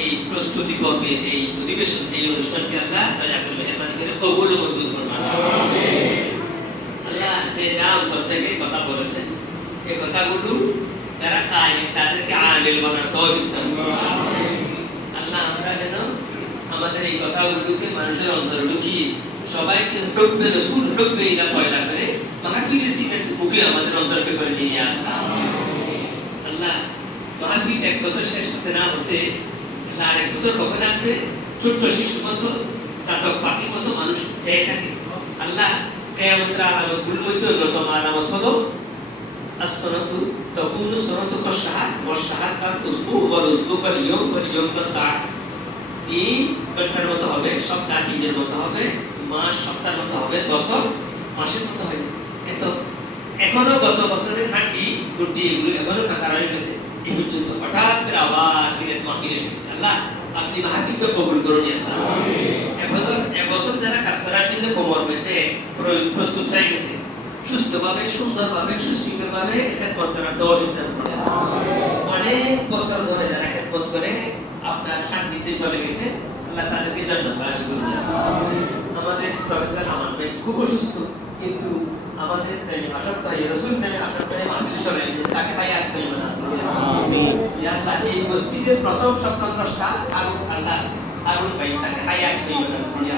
এই প্রস্তুতি পর্বে এই অধিবেশন এই অনুষ্ঠানকে আল্লাহ দয়া করে মেহেরবানি করে কবুল ও মঞ্জুর ফরমান। আল্লাহ যে যা অন্তর থেকে কথা বলেছেন এই কথাগুলো যারা কায়েম তাদেরকে আমিল বানার তৌফিক দান করুন। আল্লাহ আমরা যেন আমাদের এই কথাগুলোকে মানুষের অন্তরে ঢুকিয়ে সবাইকে হুব্বে রাসূল হুব্বে ইলা পয়দা করে মাহফিলে সিনাত বুকে আমাদের অন্তরকে করে নিয়ে আল্লাহ মাহফিল এক বছর শেষ হতে না হতে আর এক বছর কখন আসবে ছোট্ট শিশুর মতো চাতক পাখির মতো মানুষ চেয়ে থাকে। আল্লাহ কিয়ামতের আলামতগুলোর মধ্যে অন্যতম আলামত হলো as-sanatu takunu sanatu ka-shahr wa-shahr ka-usbu wal-usbu kal-yawm wal-yawm ka-sa'a। দিন ঘন্টার মতো হবে, সপ্তাহ দিনের মতো হবে, মাস সপ্তাহের মতো হবে, বছর মাসের মতো হবে। এত এখনো গত বছরের হাঁটি গুটি এগুলো এখনো কাঁচা রয়ে গেছে। এই পর্যন্ত হঠাৎ করে আবার সিলেট মাহফিল এসেছে। আল্লাহ আপনি মাহফিলকে কবুল করুন আল্লাহ। এবছর যারা কাজ করার জন্য কোমর বেঁধে প্রস্তুত হয়ে গেছে সুস্থভাবে সুন্দরভাবে সুশৃঙ্খলভাবে খেদমত করার তৌফিক দান করুন। অনেক বছর ধরে যারা খেদমত করে আপনার সান্নিধ্যে চলে গেছে আল্লাহ তাদেরকে জান্নাত বাসী করুন। আমাদের প্রফেসর আমান ভাই খুব অসুস্থ কিন্তু আমাদের প্রেমে আসক্ত হয়ে রাসূল প্রেমে আসক্ত হয়ে মাহফিলে চলে এসেছে, তাকে হায়াত তৈয়বা দান করুন। আমিন। ইয়া আল্লাহ এই মসজিদের প্রথম স্বপ্নদ্রষ্টা আরুন ভাই তাকে হায়াত তৈয়বা দান করুন।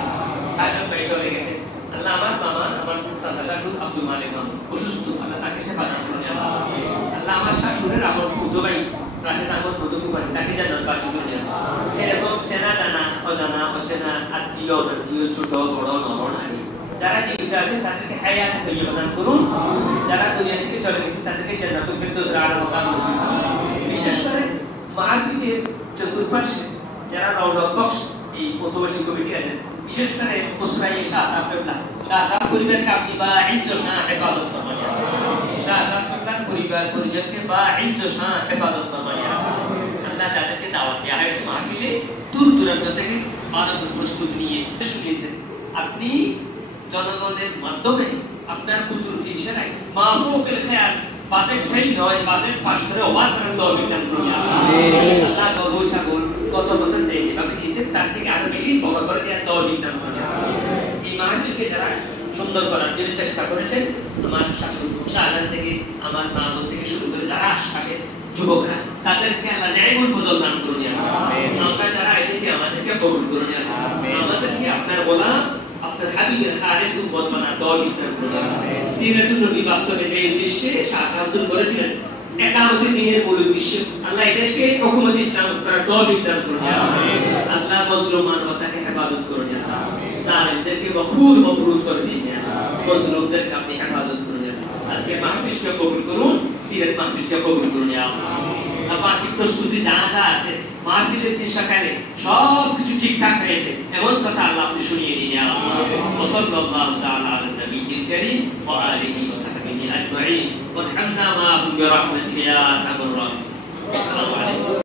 কাশেম ভাই চলে গেছে আল্লাহ। আমার মামা আমার চাচা শাশুড় আব্দুল মালিক মামু অসুস্থ, আল্লাহ তাকে সেবা দান করুন। আল্লাহ আমার শাশুড়ের আমার ফুটো ভাই রাশেদ আহমদ মধুকুমারী তাকে জান্নাত বাসী করুন। এরকম চেনা জানা অজানা অচেনা আত্মীয় অনাত্মীয় ছোট বড় নর নারী যারা জীবিত আছেন তাদেরকে হায়াত তৈয়বা দান করুন। যারা দুনিয়া থেকে চলে গেছে তাদেরকে জান্নাতুল ফিরদৌসের আলা মাকাম নসিব করুন। বিশেষ করে মাহফিলের চতুর্পাশে যারা রওনক বক্স এই মোতাবাল্লি কমিটি আছেন, বিশেষ করে খুসরাই শাহ সাহেব কেবলা শাহ সাহেব পরিবারকে আপনি বা ইজ্জত শাহ হেফাজত ফরমান। শাহ সাহেব কেবলার পরিবারকে বা ইজ্জত শাহ হেফাজত ফরমান। আল্লাহ যাদেরকে দাওয়াত দেওয়া হয়েছে মাহফিলে দূর দূরান্ত থেকে মানবিক প্রস্তুতি নিয়ে শুনিয়েছেন, আপনি জনগণের মাধ্যমে আপনার কুদরতি ইশারায় মাহফুকের খেয়াল বাজেট ফেল নয় বাজেট পাস করে ওয়াজ করার তৌফিক দান করুন। আল্লাহ গরু ছাগল কত বছর যেভাবে দিয়েছেন তার থেকে আরো বেশি বড় করে দেওয়ার তৌফিক দান করুন। এই মাহফিলকে যারা সুন্দর করার জন্য চেষ্টা করেছেন আমার শাশুড় শাহজাহান থেকে আমার মা বোন থেকে শুরু করে যারা আশপাশে যুবকরা তাদেরকে আল্লাহ ন্যায়মূল বদল দান করুন। আমরা যারা এসেছি আমাদেরকে কবুল করুন। আমাদেরকে আপনার গোলাম আপনার হাবিবের খালিস উম্মত বানার তৌফিক দান করুন। সিরাতুন নবী বাস্তবে যে উদ্দেশ্যে শাহ আব্দুল বলেছিলেন একামতে দ্বীনের মূল উদ্দেশ্য আল্লাহ এই দেশকে হুকুমত ইসলাম করার তৌফিক দান করুন। আল্লাহ মজলুম মানবতাকে হেফাজত করুন। জালিমদেরকে মখরুর মকরুর করে দিন। মজলুমদেরকে আপনি হেফাজত করুন। আজকে মাহফিলকে কবুল করুন, সিরাত মাহফিলকে কবুল করুন। আপনার প্রস্তুতি জানা যা আছে মাহফিলের দিন সকালে সব কিছু ঠিকঠাক হয়েছে এমন কথা আল্লাহ আপনি শুনিয়ে দিন। সাল্লাল্লাহু তাআলা আলা নবিয়্যিল কারীম ওয়া আলিহি ওয়া সাহবিহি আজমাইন ওয়া আরহামনা মা'হুম বিরহমাতিকা ইয়া আরহামার রাহিমিন। আসসালামু আলাইকুম।